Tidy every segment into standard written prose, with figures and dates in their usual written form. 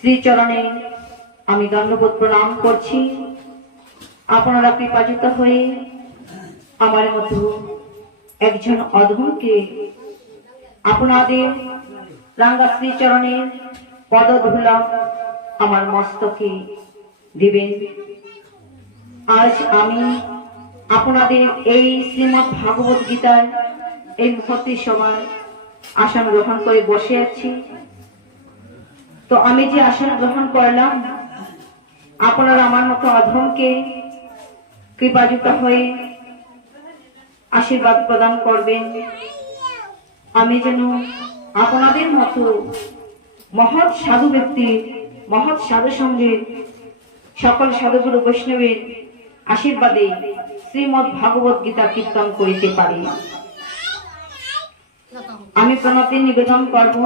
শ্রীচরণে আমি দণ্ডবোধ প্রণাম করছি। আপনারা কৃপাযুক্ত হয়ে আমার মতো একজন অধমকে আপনাদের রাঙ্গা শ্রীচরণের পদধূলা আমার মস্তকে দিবেন। আজ আমি আপনাদের এই শ্রীমদ্ ভাগবত গীতার এই মুহূর্তের সময় আসন গ্রহণ করে বসে আছি। তো আমি যে আসন গ্রহণ করলাম, আপনারা আমার মতো অধমকে কৃপাযুক্ত হয়ে আশীর্বাদ প্রদান করবেন। আমি যেন আপনাদের মতো মহৎ সাধু ব্যক্তি, মহৎ সাধু সঙ্গে সকল সাধুগুরু বৈষ্ণবের আশীর্বাদে শ্রীমদ্ ভাগবত গীতা কীর্তন করিতে পারি। আমি প্রণতি নিবেদন করব।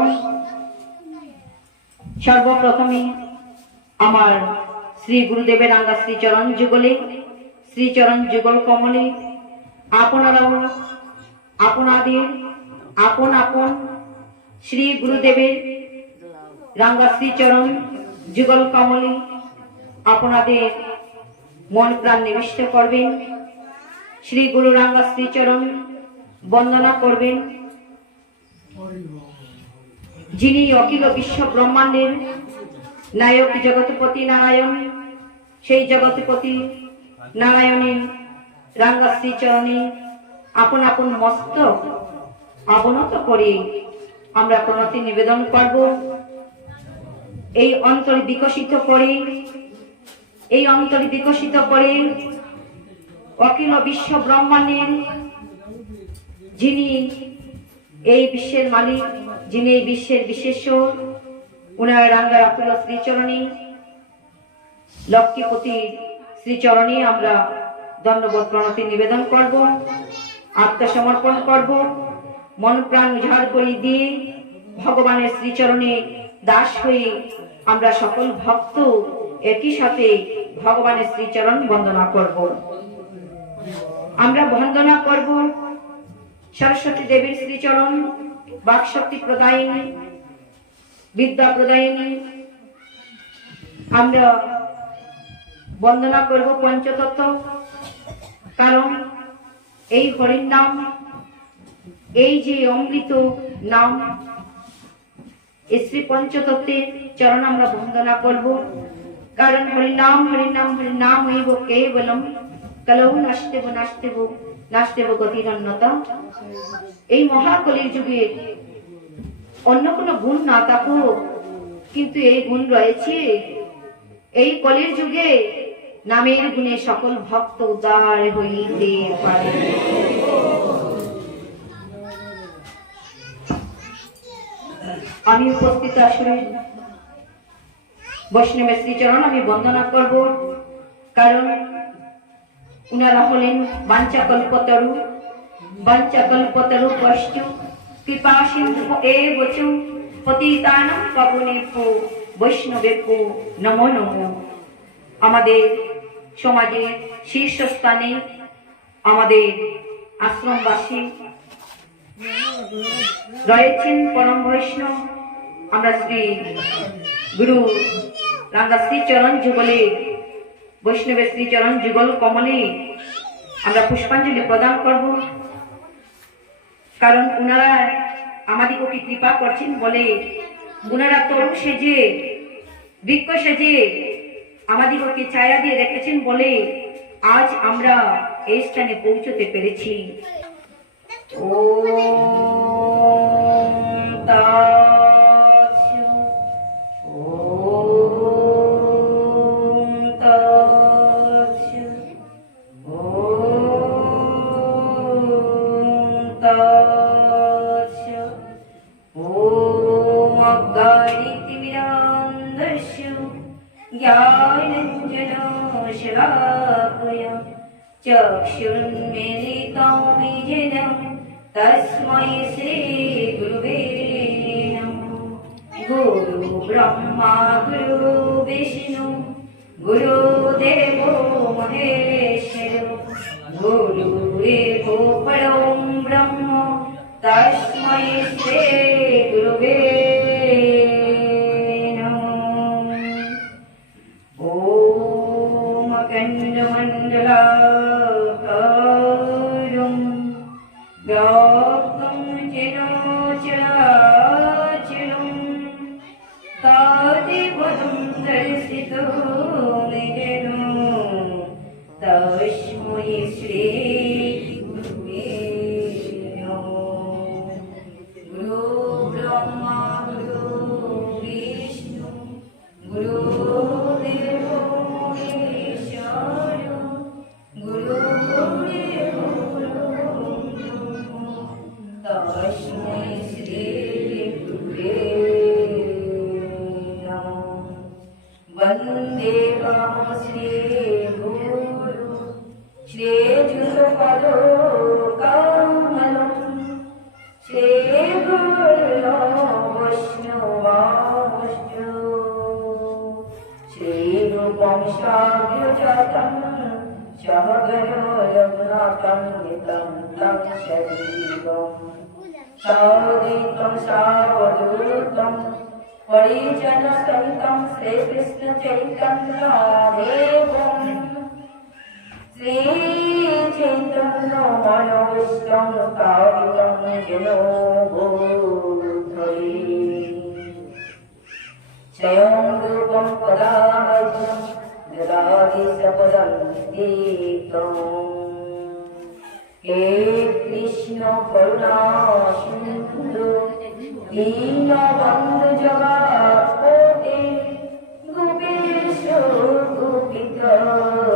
সর্বপ্রথমে আমার শ্রী গুরুদেবের রাঙ্গা শ্রীচরণ যুগলে, শ্রীচরণ যুগল কমলে আপনারাও আপনাদের আপন আপন শ্রী গুরুদেবের রাঙ্গা শ্রীচরণ যুগল কমলে আপনাদের মন প্রাণ নিবিষ্ট করবেন। শ্রী গুরু রাঙ্গা শ্রীচরণ বন্দনা করবেন, যিনি অখিল বিশ্ব ব্রহ্মাণ্ডের নায়ক জগৎপতি নারায়ণ। সেই জগৎপতি নারায়ণের রাঙ্গা শ্রীচরণে আপন আপন মস্তক অবনত করে আমরা প্রণতি নিবেদন করব। এই অন্তর বিকশিত করে, এই অন্তর বিকশিত করে অখিল বিশ্ব ব্রহ্মাণ্ডের যিনি এই বিশ্বের মালিক, যিনি এই বিশ্বের বিশেষর, উনার রাঙ্গা আকুল শ্রীচরণে লক্ষ্মীপতি শ্রীচরণে আমরা দণ্ডবোধ প্রণতি নিবেদন করব, আত্মসমর্পণ করব, মন প্রাণ উজাড় করে দিয়ে ভগবানের শ্রীচরণে দাস হয়ে আমরা সকল ভক্ত একই সাথে ভগবানের শ্রীচরণ বন্দনা করব। আমরা বন্দনা করব সরস্বতী দেবীর শ্রীচরণ, বাকশক্তি প্রদায়িনী, বিদ্যা প্রদায়িনী। আমরা বন্দনা করব পঞ্চতত্ত্ব, কারণ এই হরির নাম, এই যে অমৃত নাম, শ্রী পঞ্চতত্ত্বের চরণ আমরা বন্দনা করব। কারণ হরিনাম হরিনাম হরিনাম হইব কেবলম কলৌ নাস্তেব নাস্তেব নাস্তেব গতিরন্যতা। এই মহাকলির যুগে অন্য কোনো গুণ না থাকুক, কিন্তু এই গুণ রয়েছে। এই কলির যুগে নামের গুণে সকল ভক্ত উদার হইতে পারে। আমি উপস্থিত আসলে বৈষ্ণবের শ্রীচরণ আমি বন্দনা করব, কারণ উনারা হলেন বাঞ্ছাকল্পতরু, বাঞ্ছাকল্পতরু বৈষ্ণু কৃপা সিন্ধু এব চ পতিতানাং পাবনেভ্যো বৈষ্ণবেভ্যো নমো নমো। আমাদের সমাজের শীর্ষস্থানে আমাদের আশ্রমবাসী রয়েছেন পরম বৈষ্ণব। আমরা শ্রী গুরু রাঙ্গা শ্রীচরণ যুগলে, বৈষ্ণবের শ্রীচরণ যুগল কমলে আমরা পুষ্পাঞ্জলি প্রদান করব। কারণ উনারা আমাদিগকে কৃপা করছেন বলে, উনারা তরু সেজে, বৃক্ষ সেজে আমাদিগকে ছায়া দিয়ে রেখেছেন বলে আজ আমরা এই স্থানে পৌঁছতে পেরেছি। चक्षुर्मिलितं येन तस्मै श्री गुरुवे नमः। गुरु ब्रह्मा गुरु विष्णु गुरुदेवो महेश्वरो गुरुरेवो परं ब्रह्म तस्मै श्री गुरुवे नमः। তুমি যেন তস্मै শ্রী গুরুবে নমঃ। গুরু ব্রহ্মা গুরু বিষ্ণু গুরুদেব মহেশ্বর গুরুদেব তস্मै শ্রী গুরুবে নমঃ। বন্দে শ্রী গুরু শ্রীযুগপদ কমলম শ্রীগুরু বৈষ্ণবাশ্চ শ্রীরূপং সাগ্রজাতং সহগণ রঘুনাথং নিতং तं শরীরং সাদৈतं সাবধূतं परिजनसहितं श्रीकृष्णचैतन्यदेवं श्रीचैतन्यमनोविष्टं स्थापितं येन भूतले स्वयं रूपं पदामजं ददाति सपदं स्थितम् हे कृष्ण करुणा सिन्धु दीनबन्धु जगत्पते गोपेश गोपिकान्तु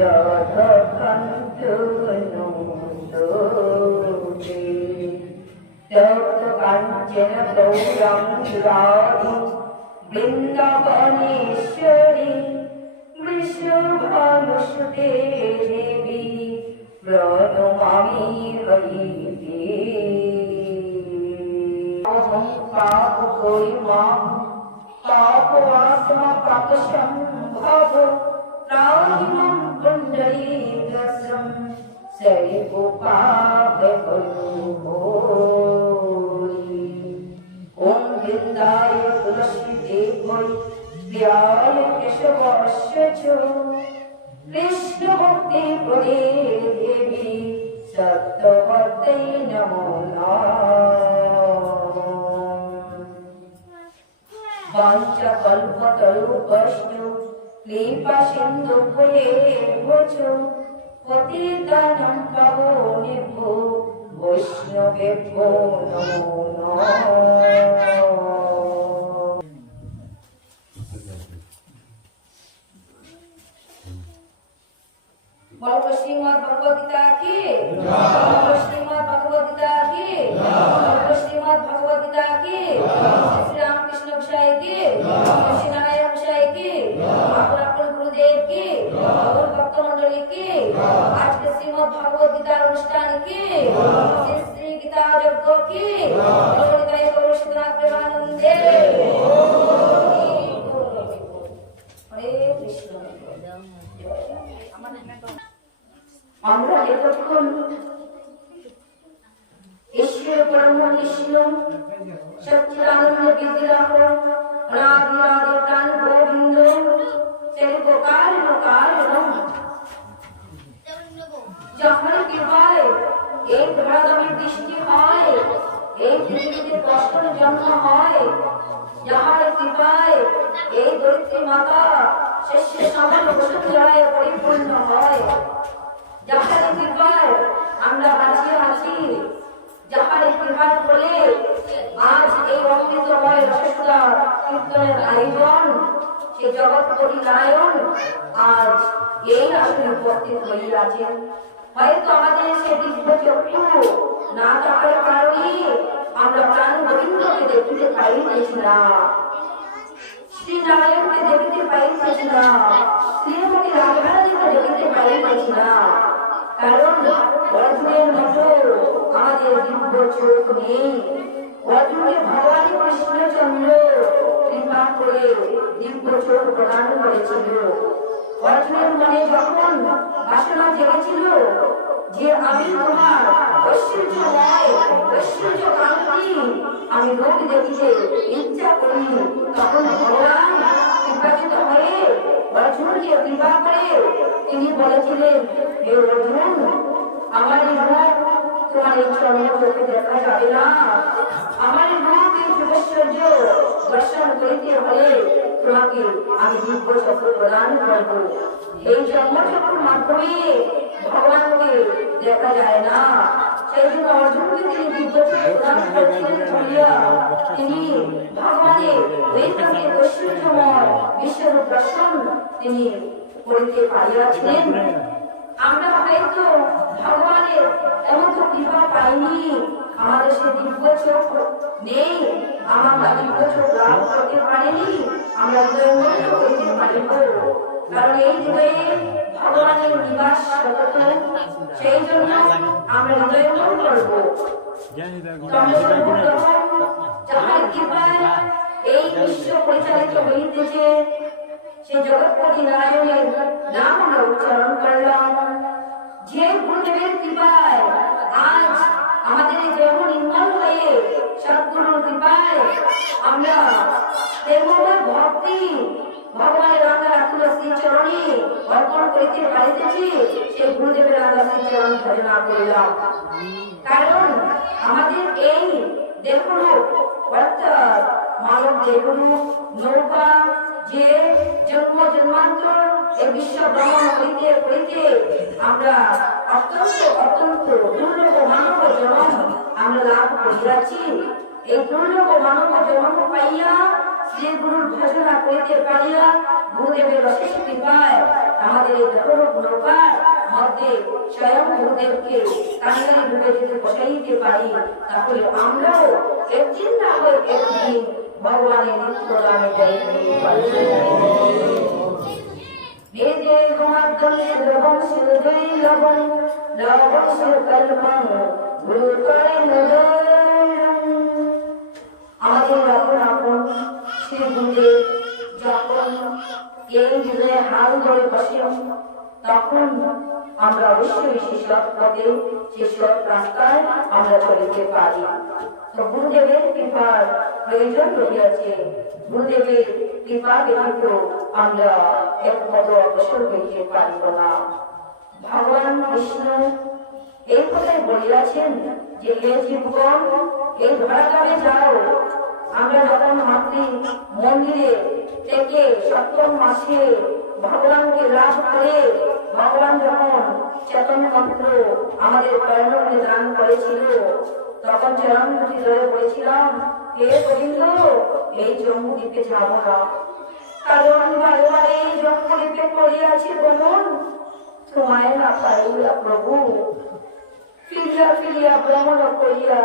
राधाकान्तु नमोस्तुते तप्त काञ्चन गौराङ्गी राधे वृन्दावनेश्वरी विष्णुभानुसुते देवी प्रणमामि हरिते पाप कोई मां पाप वासना पापशं भव प्राणिमं पुण्डरीकसं सरिगोपाल भोरि ॐ वृन्दाय तुलसी देवै प्रियाय केशवस्य च कृष्ण भक्ति प्रदे देवी सत्यवत्यै नमो नमः। वाञ्छकल्पतरुभ्यश्च कृपासिन्धुभ्येव च पतितानां पावनेभ्यो वैष्णवेभ्यो नमो नमः। बोलो श्रीमद् भगवद गीता की बोलो श्रीमद् भगवद गीता की बोलो श्रीमद् भगवद गीता की श्री रामकृष्ण गोसाई की श्री नारायण गोसाई की आपन गुरुदेव की और भक्त मंडली की आज के श्रीमद् भगवद गीता अनुष्ठान की श्री श्री गीता यज्ञ की गौरीताई गौर श्रीनाथ प्रेमानंदे हरे कृष्ण। আমরা এতক্ষণ ঈশ্বর পরম কৃষ্ণ সচ্চিদানন্দ বিগ্রহ রাধে রাধে প্রাণ গোবিন্দ সেই গোপাল কারণ যখন কৃপায় এই ধরাধামের দৃষ্টি হয় এই পৃথিবীতে কষ্টের জন্ম হয় যাহার কৃপায় এই ধরিত্রী মাতা শেষে সমান বসুন্ধরায় পরিপূর্ণ হয় যাহার কৃপায় আমরা বাঁচিয়ে আছি যাহার কৃপার ফলে আজ এই অমৃতময় রসসুধা কীর্তনের আয়োজন সে জগৎপতি নারায়ণ আজ এই আসনে উপস্থিত হইয়াছেন। হয়তো আমাদের সে দিব্য চক্ষু না থাকার কারণে আমরা প্রাণ গোবিন্দকে দেখিতে পাইতেছি না, শ্রী নারায়ণকে দেখিতে পাইতেছি না, শ্রীমতী রাধারানীকে দেখিতে পাইতেছি না, কারণ অর্জুনের মতো আমাদের দিব্য চোখ নেই। অর্জুনকে ভগবান কৃষ্ণচন্দ্র কৃপা করে দিব্য চোখ প্রদান করেছিল। অর্জুনের মনে যখন বাসনা জেগেছিল যে আমি তোমার ঐশ্বর্যময় ঐশ্বর্যকান্তি আমি লোক দেখিতে ইচ্ছা করি, তখন ভগবান কৃপাচিত হয়ে অর্জুনকে কৃপা করে তিনি বলেছিলেন, হে অর্জুন, আমার এই রূপ তোমার এই চরণ চোখে দেখা যাবে না, আমার এই রূপ এই ঐশ্বর্য দর্শন করিতে হলে তোমাকে আমি দিব্য চক্র প্রদান করবো। এই জন্মচক্রের মাধ্যমে ভগবানকে দেখা যায় না, সেই জন্য অর্জুনকে তিনি দিব্য চক্র প্রদান করেছিলেন বলিয়া তিনি ভগবানের ওইখানে ঐশ্বর্যময় বিশ্বরূপ দর্শন তিনি করিতে পারিয়াছিলেন। আমরা হয়তো ভগবানের এমন তো কৃপা পাইনি, আমাদের সে দিব্য চোখ নেই, আমরা দিব্য চোখ লাভ করতে পারিনি, আমরা হৃদয়ঙ্গম করতে পারিব। কারণ এই হৃদয়ে ভগবানের নিবাস সতত, সেই জন্য আমরা হৃদয়ঙ্গম করবো। যাহার কৃপায় এই বিশ্ব পরিচালিত হইতেছে, সে জগৎপতি নারায়ণের নাম আমরা উচ্চারণ করলাম। যে গুরুদেবের কৃপায় আজ আমাদের এই দেহ নির্মল হয়ে সদ্গুরুর কৃপায় আমরা দেবভাব ভক্তি ভগবানের রাঙা আকুল শ্রীচরণে অর্পণ করিতে পারিতেছি, সেই গুরুদেবের রাঙা শ্রীচরণ ভজনা করিলাম। কারণ আমাদের এই দেহরূপ অর্থাৎ মানব দেহরূপ নৌকা যে জন্ম জন্মান্তর এই বিশ্ব ভ্রমণ করিতে করিতে আমরা অত্যন্ত দুর্লভ মানব জন্ম আমরা লাভ করিয়াছি। এই দুর্লভ মানব জন্ম পাইয়া শ্রী গুরুর ভজনা করিতে পারিয়া গুরুদেবের অশেষ কৃপায় আমাদের এই দেহরূপ নৌকার মধ্যে স্বয়ং গুরুদেবকে কাঙ্গালি রূপে যদি বসাইতে পারি, তাহলে আমরাও একদিন না হয় একদিন ভগবানের নিত্য নামে যাইতে পারি। বেদে গুণার্দন লবণ সুদৈ লবণ লবণ সুকল্পং গুরু করে নদয়ং। আমাদের আপন আপন শ্রী গুরুদেব যখন এই হৃদয়ে হাল ধরে বসেন, তখন আমরা অবশ্যই সেই সৎ পথে সেই সৎ রাস্তায় আমরা চলিতে পারি। তো গুরুদেবের কৃপার প্রয়োজন রহিয়াছে, গুরুদেবের কৃপা ব্যতীত আমরা এক পদ অগ্রসর হইতে পারিব না। ভগবান বিষ্ণু এই কথাই বলিয়াছেন যে হে জীবগণ, এই ধরাধামে যাও। আমরা যখন মাতৃ মন্দিরে থেকে সপ্তম মাসে ভগবানকে লাভ করে, ভগবান যখন চেতন মন্ত্র আমাদের প্রেরণে দান করেছিল, তখন চরণ দুটি ধরে বলেছিলাম, হে গোবিন্দ, এই জম্মু দ্বীপে যাব না। কারণ বারে বারে এই জম্মু দ্বীপে পড়িয়াছি ভ্রমণ, তোমায় না পাইয়া প্রভু। ফিরিয়া ফিরিয়া ভ্রমণ করিয়া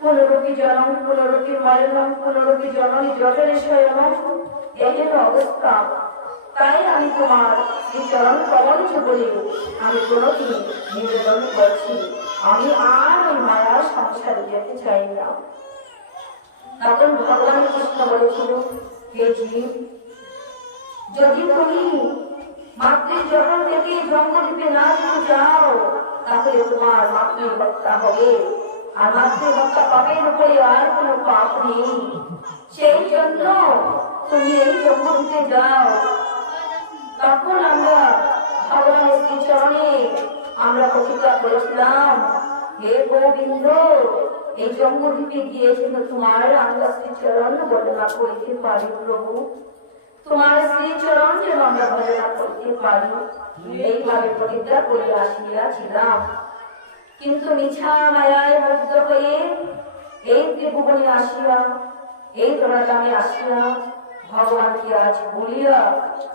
পুনরূপী জনম পুনরূপী মরণম পুনরূপী জননী জঠরে শয়নম, এহেন অবস্থা। তাই আমি তোমার এই চরণ কমলকে বলি আমি কোনদিন নিবেদন করছি, আমি আর ওই মায়ার সংসারে যেতে চাই না। তখন ভগবান কৃষ্ণ বলেছিল, হে জীব, যদি তুমি মাতৃজঠর থেকে জন্মদ্বীপে না যেতে চাও, তাহলে তোমার মাতৃহত্যা হবে, আর মাতৃহত্যা পাপের উপরে আর কোনো পাপ নেই। সেই জন্য তুমি এই জন্মদ্বীপে যাও। তখন আমরা ভগবানের শ্রীচরণে আমরা প্রতিজ্ঞা করেছিলাম, হে গোবিন্দ, এই জন্মদ্বীপে গিয়ে কিন্তু তোমার আমরা শ্রীচরণ বর্ণনা করিতে পারি প্রভু, তোমার শ্রীচরণ যেন আমরা বর্ণনা করতে পারি। এইভাবে প্রতিজ্ঞা করে আসিয়াছিলাম। কিন্তু মিছা মায়ায় মুগ্ধ হয়ে এই ত্রিভুবনে আসিয়া, এই ধরাধামে আসিয়া ভগবানকে আজ বলিয়া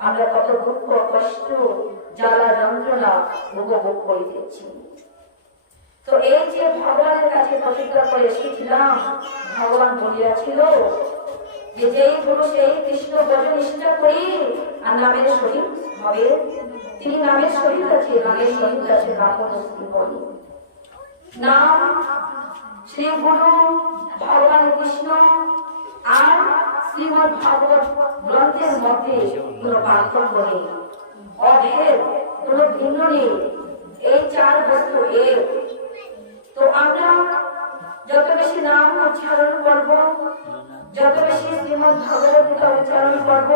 আমরা কত দুঃখ কষ্ট জ্বালা যন্ত্রণা উপভোগ করিতেছি। তো এই যে ভগবানের কাছে প্রতিজ্ঞা করে এসেছিলাম, ভগবান বলিয়াছিল যে যেই গুরু সেই কৃষ্ণ ভজন নিষ্ঠা করি আর নামের শহীদ হবে, তিনি নামের শহীদ আছে, নামের শহীদ আছে বলি। নাম শ্রী গুরু ভগবান কৃষ্ণ আর শ্রীমদ ভাগবত গ্রন্থের মধ্যে কোনো পার্থক্য নেই, অভেদ, কোনো ভিন্ন নেই। এই চার বস্তু এক। তো আমরা যত বেশি নাম উচ্চারণ করব, যত বেশি শ্রীমদ ভাগবত গীতা উচ্চারণ করব,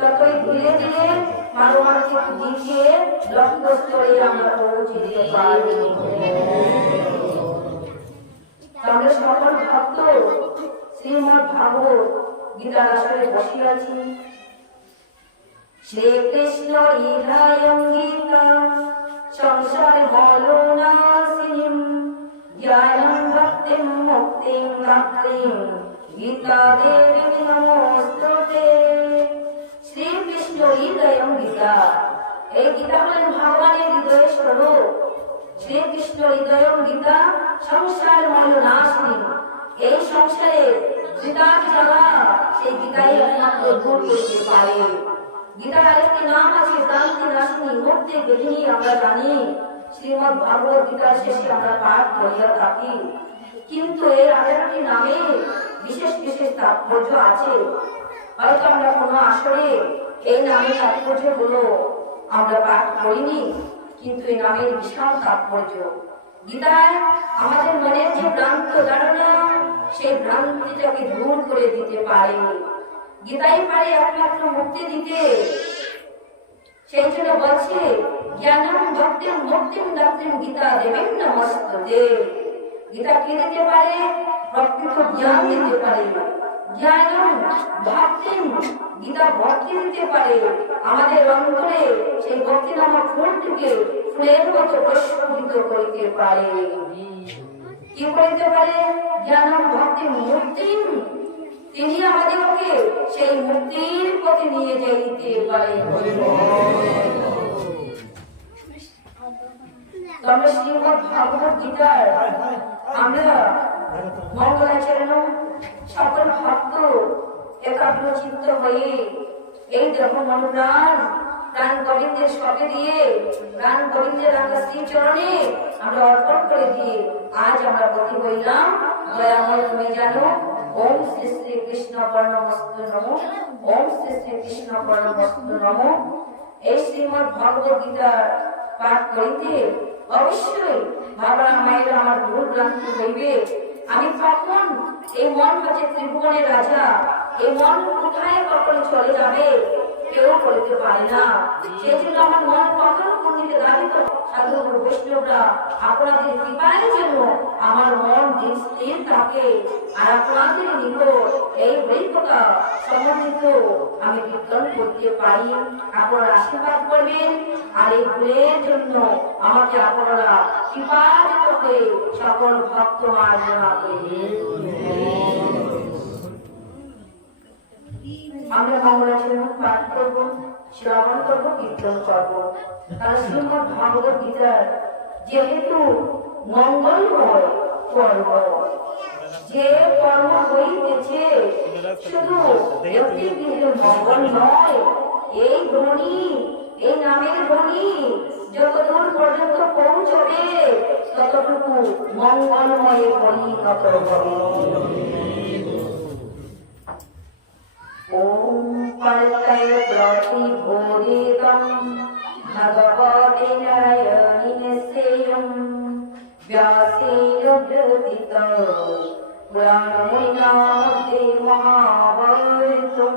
ততই ধীরে ধীরে পারমার্থিক দিকে লক্ষ্যস্থলে আমরা পৌঁছিতে পারব। আমরা সকল ভক্ত শ্রীমদ ভাগবত গীতার আসরে বসিয়াছি। শ্রীকৃষ্ণ হৃদয়ং গীতা সংসার মলনাশিনীম জ্ঞানং ভক্তিম মুক্তিং দাত্রীং গীতা দেবী নমস্তুতে। শ্রীকৃষ্ণ হৃদয়ং গীতা, এই গীতা হলেন ভগবানের হৃদয়ের স্বরূপ। শ্রীকৃষ্ণ হৃদয়ং গীতা সংসার মলনাশিনী, এই সংসারে গীতার যারা সেই গীতাই একমাত্র দূর করতে পারে। গীতার আরেকটি নাম আছে ক্রান্তি নাশিনী, মুক্তি গৃহিণী। আমরা জানি শ্রীমদ ভাগবত গীতার শেষে আমরা পাঠ করিয়া থাকি, কিন্তু এর আরেকটি নামে বিশেষ বিশেষ তাৎপর্য আছে। হয়তো আমরা কোনো আসরে এই নামের তাৎপর্যগুলো আমরা পাঠ করিনি, কিন্তু এই নামের বিশাল তাৎপর্য। গীতায় আমাদের মনের যে ভ্রান্ত ধারণা, সেই ভ্রান্তিটাকে দূর করে দিতে পারে। গীতাই পারে একমাত্র মুক্তি দিতে। সেই জন্য বলছে জ্ঞানং ভক্তিম মুক্তিম দাত্রীং গীতা দেবীং নমস্তুতে। গীতা কি দিতে পারে? প্রকৃত জ্ঞান দিতে পারে। জ্ঞানং ভক্তিম, গীতা ভক্তি দিতে পারে। আমাদের অন্তরে সেই ভক্তি নামক ফুলটিকে ফুলের মতো প্রস্ফুটিত করিতে পারে। কি করিতে পারে? জ্ঞানং ভক্তিম মুক্তিম, তিনি আমাদেরকে সেই মুক্তির পথে নিয়ে যাইতে পারে। তবে শ্রীমদ ভাগবত গীতার আমরা মঙ্গলাচরণ সকল ভক্ত একাগ্রচিত্ত হয়ে এই দেহ মন প্রাণ প্রাণ গোবিন্দের সবে দিয়ে, প্রাণ গোবিন্দের আমরা শ্রীচরণে আমরা অর্পণ করে দিয়ে আজ আমরা গতি হইলাম দয়াময় তুমি জানো। ওম শ্রী শ্রী কৃষ্ণ পরমস্তু নমঃ, ওম শ্রী শ্রী কৃষ্ণ পরমস্তু নমঃ। এই শ্রীমদ ভাগবত গীতার পাঠ করিতে অবশ্যই বাবা মায়েরা আমার ভুল ভ্রান্তি হইবে। আমি কখন এই মন হচ্ছে ত্রিভুবনের রাজা, এই মন কোথায় কখন চলে যাবে কেউ বলতে পারে না। সেই জন্য আমার মন কখন কোন দিকে দাঁড়িত, সাধু বৈষ্ণবরা আপনাদের কৃপার জন্য আমার মন দিন স্থির থাকে। আর আপনাদের নিকট এই বৈকতা সমন্বিত আমি কীর্তন করতে পারি। আপনারা আশীর্বাদ করবেন, আর এই ভুলের জন্য আমাকে আপনারা কৃপাযুক্ত হয়ে সকল ভক্ত মার্জনা করবেন। আমরা মঙ্গলাচরণ পাঠ করবো, শ্রবণ করবো, কীর্তন করবো। কারণ শ্রীমদ ভাগবত গীতার যেহেতু মঙ্গলময় কর্ম, যে কর্ম হইতেছে শুধু ব্যক্তি কিন্তু মঙ্গল নয়, এই ধ্বনি, এই নামের ধ্বনি যতদূর পর্যন্ত পৌঁছবে ততটুকু মঙ্গলময় পরিণত হবে। ওম পরতয় প্রতিবোধিতং ভগবতে নারায়ণেন সেয়ং ব্যাসেন গ্রথিত পুরাণমুনিনামতে মহাভারতং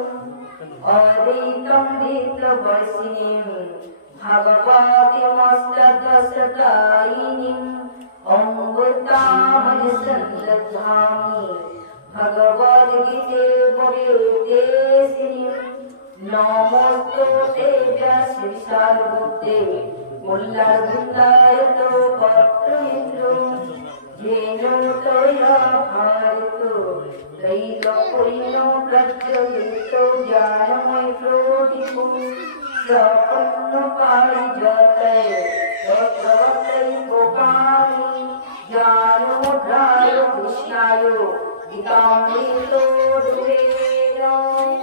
অদ্বৈতং বেদবর্ষিণীং ভগবতীমস্তদশদায়িনীং অমৃতামনি সন্দধামি ভগবদ্গীতে ভবেদেশিনীং নমস্তুতে ব্যাসবিশালবুদ্ধে মুল্লাবৃন্দায় তো পত্রমিত্র যেন তয়া ভারত ত্রৈলোক্যৈন প্রজ্বলিত জ্ঞানময় প্রদীপো প্রপন্ন পারিজাতয় তত্ত্বতৈ গোপালি জ্ঞানোদ্ধায় কৃষ্ণায় গীতামৃত দুহে নমঃ।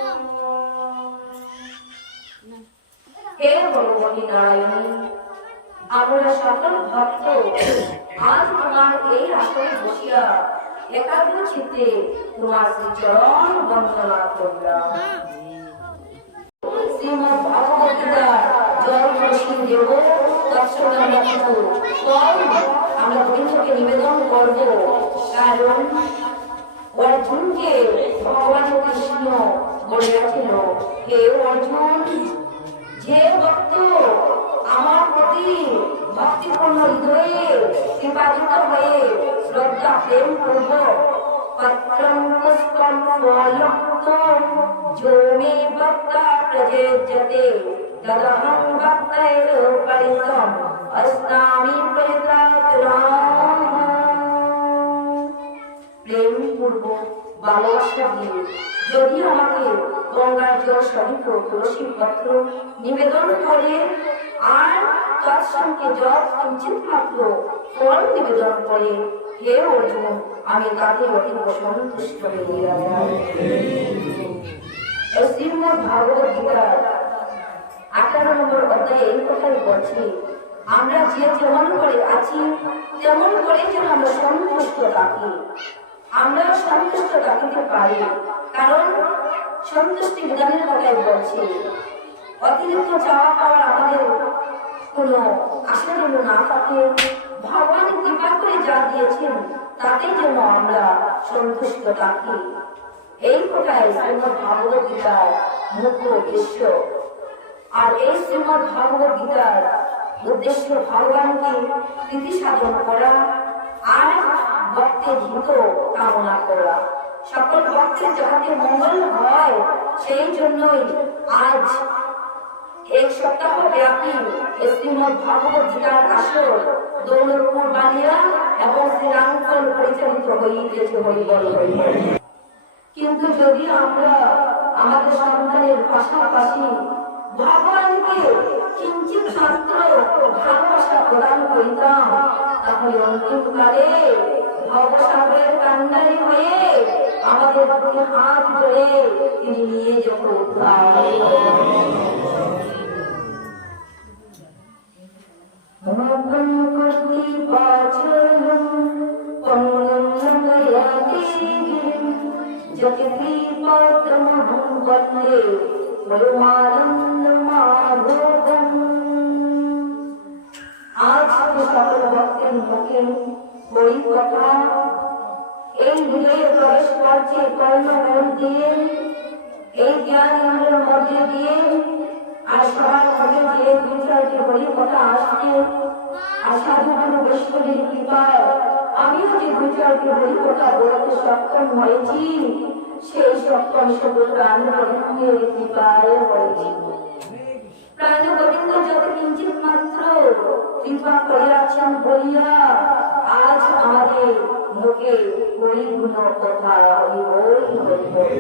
হে ভগবতী নারায়ণী, আমরা সকল ভক্ত আজ তোমার এই আসরে বসিয়া একাগ্র চিত্তে তোমার শ্রীচরণ বন্দনা করলাম। শ্রীমদ ভাগবত গীতার জয় প্রসীন দেব তৎসঙ্গীত আমরা গোবিন্দকে নিবেদন করব। কারণ অর্জুনকে ভগবান কৃষ্ণ বলেছিল, হে অর্জুন, যে ভক্ত আমার প্রতি ভক্তিপূর্ণ হৃদয়ে কৃপাযুক্ত হয়ে শ্রদ্ধা প্রেম পূর্বক পত্রং পুষ্পং ফলং उपयुज्यते तदहं भक्तैरुपरितम् अस्नामि प्रेतात्राः। প্রেম পূর্ব ভালোবাসা দিয়ে যদি আমাকে গঙ্গার জল সহিত তুলসী পত্র নিবেদন করে আর তৎসঙ্গে যত কিঞ্চিত মাত্র ফল নিবেদন করে, হে অর্জুন, আমি তাতে অতীব সন্তুষ্ট হইয়া যাই। এই শ্রীমদ্ ভাগবত গীতার 18 নম্বর অধ্যায়ে এই কথাই বলছে, আমরা যে যেমন করে আছি তেমন করে যেন আমরা সন্তুষ্ট থাকি। আমরা সন্তুষ্ট থাকিতে পারি, কারণ সন্তুষ্টি বিধানের কথাই বলছে। অতিরিক্ত চাওয়া পাওয়ার আমাদের কোনো আশা যেন না থাকে, ভগবান কৃপা করে যা দিয়েছেন তাতে যেন আমরা সন্তুষ্ট থাকি। এই কথাই শ্রীমদ্ ভাগবত গীতার মুখ্য উদ্দেশ্য। আর এই শ্রীমদ্ ভাগবত গীতার উদ্দেশ্য ভগবানকে প্রীতি সাধন করা আর ভক্তের হিত কামনা করা। সকল ভক্তের যাহাতে মঙ্গল হয়, সেই জন্যই আজ এক সপ্তাহ ব্যাপী শ্রীমদ্ ভাগবত গীতার আসর দৌলতপুর বালিয়া এবং শ্রীরামপুর পরিচালিত হইতেছে হরিবল হরিবল। কিন্তু যদি আমরা আমাদের সন্তানের পাশাপাশি ভগবানকে কিঞ্চিত মাত্র ভালোবাসা প্রদান করিতাম, তাহলে অন্তিমকালে ভবসাগরের কান্ডারি হয়ে আমাদের দুটি হাত ধরে তিনি নিয়ে যেত উদ্ধার। আজ সকল ভক্তের মুখে ওই কথা এই হৃদয়ে প্রবেশ করছে কর্মমূল দিয়ে, এই জ্ঞান আমাদের মধ্যে দিয়ে, আর সবার মধ্যে দিয়ে দুই চারটি হরি কথা আসছে। আর সাধু গুরু বৈষ্ণবের কৃপায় আমিও যে দুই চারটি হরি কথা বলতে সক্ষম হয়েছি, সেই সক্ষম শুধু প্রাণ গোবিন্দের কৃপায় হয়েছি। প্রাণ গোবিন্দ যত কিঞ্চিত মাত্র কৃপা করিয়াছেন বলিয়া আজ আমাদের মুখে হরিগুণ কথা হরি বল হরি বল।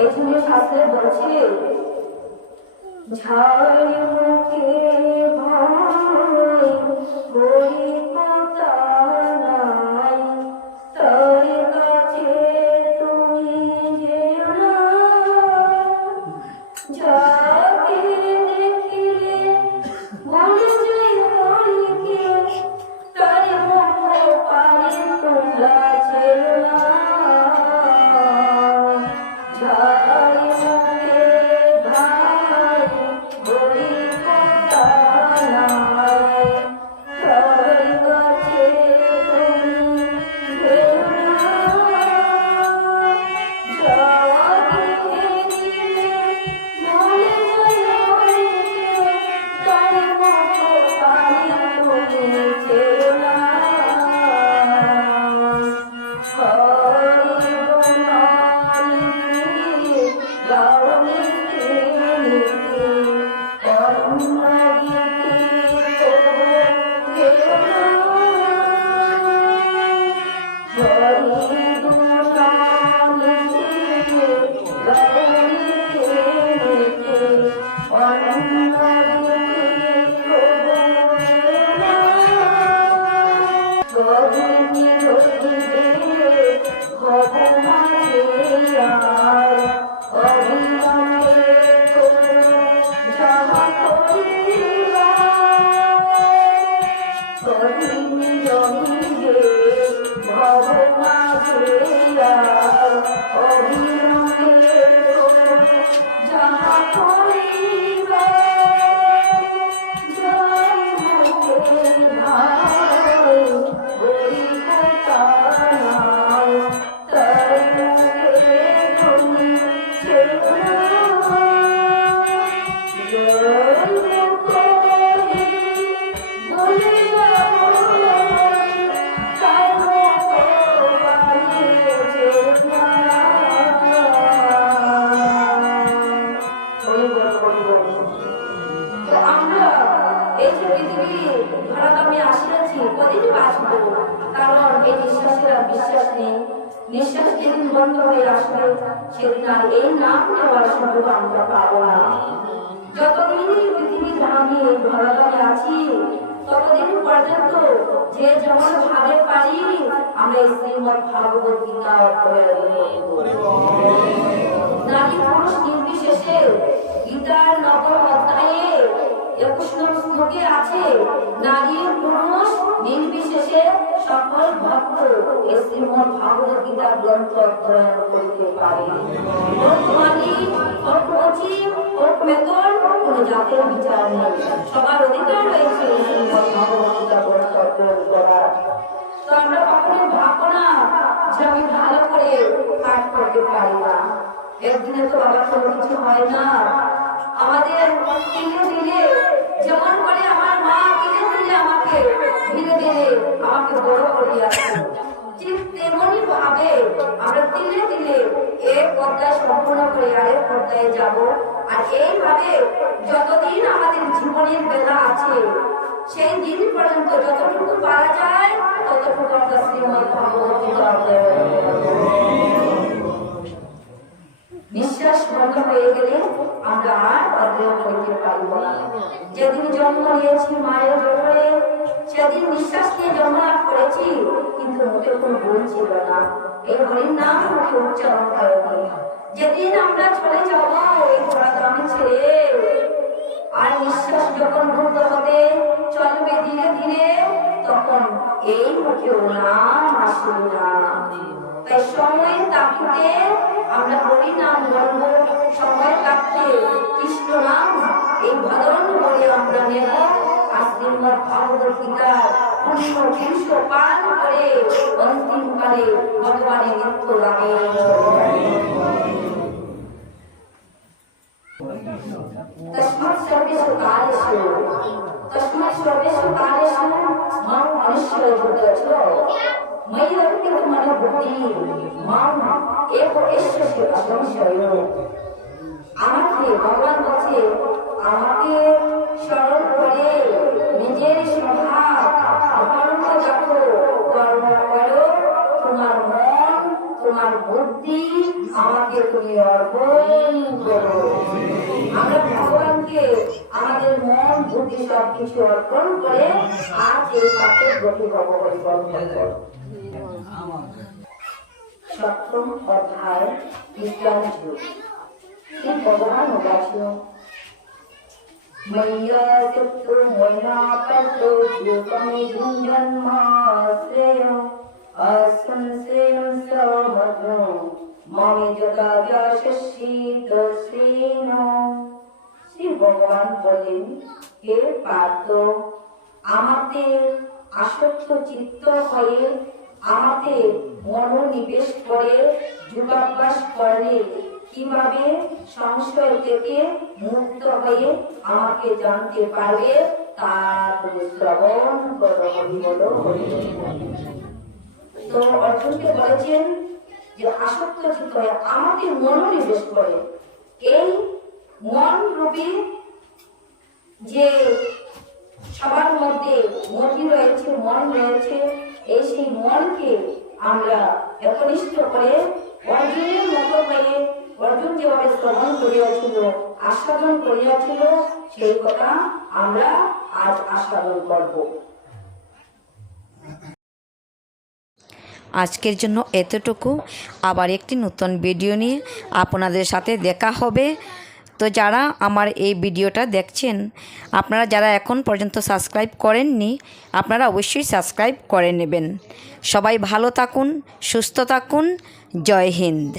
এই জন্য শাস্ত্রে বলছে, ঝাড় মুখে ভাই হরি কথা নাই, তার কাছে তুমি যেও না। যাকে দেখিলে মনে যায় হরিকে, তার মুখ পানে তোমরা ছেড়ো না। ঝাড় মুখে ভাই হরি কথা নাই, তার কাছে তুমি যেও না। যাকে দেখিলে মনে যায় হরিকে, তার মুখ পানে তুমি ছেড়ো না। হরি গুণ গাও নিতে নিতে, অন্য গীতে যেও না। হরি গুণ নিতে গাও নিতে নিতে, অন্য গীতে যেও না। গগনে রহিবে ভব মাঝে আর, অবিরামে করো যাহা করিবার। গগনে রহিবে ভব মাঝে আর, অবিরামে করো যাহা করিবার। জয় মুখে ভাই হরি কথা নাই, তার মুখে তুমি ছেড়ো না। জয় মুখে বলে যাবো, তার মুখ পানে ছেড়ো না। নিঃশ্বাস যেদিন বন্ধ হয়ে আসবে সেদিন আর এই নাম নেওয়ার সুযোগ আমরা পাবো না। যতদিন এই পৃথিবীতে আমি এই ধরাধামে আছি ততদিন পর্যন্ত যে যেমন ভাবে পারি আমরা এই শ্রীমদ্ ভাগবত গীতা অধ্যয়ন করব। নারী পুরুষ নির্বিশেষে গীতার নবম অধ্যায়ে 21 নং শ্লোকে আছে নারী পুরুষ নির্বিশেষে সকল ভক্ত এই শ্রীমদ্ ভাগবত গীতা গ্রন্থ অধ্যয়ন করতে পারে। কোনো জাতের বিচার নেই, সবার অধিকার রয়েছে এই শ্রীমদ্ ভাগবত গীতা গ্রন্থ অধ্যয়ন করার। তো আমরা কখনোই ভাববো না যে আমি ভালো করে পাঠ করতে পারি না, একদিনে তো আবার কোনো কিছু হয় না। আমাদের ধীরে ধীরে যেমন করে আমার মা ধীরে ধীরে আমাকে ধীরে ধীরে আমাকে বড় করিয়াছে, ঠিক তেমনি ভাবে আমরা ধীরে ধীরে এক পর্যায়ে সম্পূর্ণ করে আরেক পর্যায়ে যাব। আর এইভাবে যতদিন আমাদের জীবনের বেলা আছে সেই দিন পর্যন্ত যতটুকু পারা যায় ততটুকু আমরা শ্রীমদ্ ভাগবত গীতা অধ্যয়ন করব। নিঃশ্বাস বন্ধ হয়ে গেলে আমরা আর অধ্যয়ন করতে পারবো না। যেদিন জন্ম নিয়েছি মায়ের গর্ভে সেদিন নিঃশ্বাস নিয়ে জন্ম লাভ করেছি, কিন্তু মুখে কোনো ভুল ছিল না, এই হরির নাম মুখে উচ্চারণ হয়নি। যেদিন আমরা চলে যাবো এই ধরাধামে ছেড়ে, আর নিঃশ্বাস যখন বন্ধ হবে চলবে ধীরে ধীরে, তখন এই মুখেও নাম আসবে না। তাই সময়ের তাগিদে আমরা হরি নাম বলবো, সময় থাকতে কৃষ্ণ নাম এই ভজন বলে আমরা নেব। আর শ্রীমদ্ ভাগবত গীতার পূর্ণ বৃক্ষ পান করে অন্তিমকালে ভগবানের নিত্য লাভে। তস্মাৎ সর্বেষু কালেষু মাং অনুষ্ঠয় বুদ্ধ ময়ি অর্পিত মন বুদ্ধি মাং এক ঈশ্বরকে অসংশয়। আমাকে ভগবান বলছে আমাকে স্মরণ করে নিজের স্বভাব অকর্ম দেখো, কর্ম করো, তোমার মন তোমার বুদ্ধি আমাকে তুমি অর্পণ করো। আমরা ভগবানকে আমাদের মন বুদ্ধি সব কিছু অর্পণ করে আজ এই পাঠের গতি পরিকল্পনা করো। সপ্তম অধ্যায় বিজ্ঞান যুগ। শ্রী ভগবান উবাচু ময়্যা সুপ্তো ময়্যা পদ্মো যোগমে জন্মাশ্রেয় অসংশয়ং সমগ্র মমি যথা ব্যাসস্যিত শ্রীণ। শ্রী ভগবান বলেন, হে পার্থ, আমাতে আসক্ত চিত্ত হয়ে আমাতে মনোনিবেশ করে যোগাভ্যাস করলে কিভাবে সংশয় থেকে মুক্ত হয়ে আমাকে জানতে পারবে তা তুমি শ্রবণ করো। হরি বলো হরি। তো অর্জুনকে বলেছেন যে আসক্ত চিত্ত হয়ে আমাকে মনোনিবেশ করে, এই মন রূপী যে সবার মধ্যে মতি রয়েছে, মন রয়েছে, এই সেই মনকে আমরা একনিষ্ঠ করে অর্জুনের মতো হয়ে অর্জুন যেভাবে শ্রবণ করিয়াছিল আস্বাদন করিয়াছিল সেই কথা আমরা আজ আস্বাদন করব। আজকের জন্য এতটুকু। আবার একটি নতুন ভিডিও নিয়ে আপনাদের সাথে দেখা হবে। তো যারা আমার এই ভিডিওটা দেখছেন, আপনারা যারা এখন পর্যন্ত সাবস্ক্রাইব করেননি, আপনারা অবশ্যই সাবস্ক্রাইব করে নেবেন। সবাই ভালো থাকুন, সুস্থ থাকুন। জয় হিন্দ।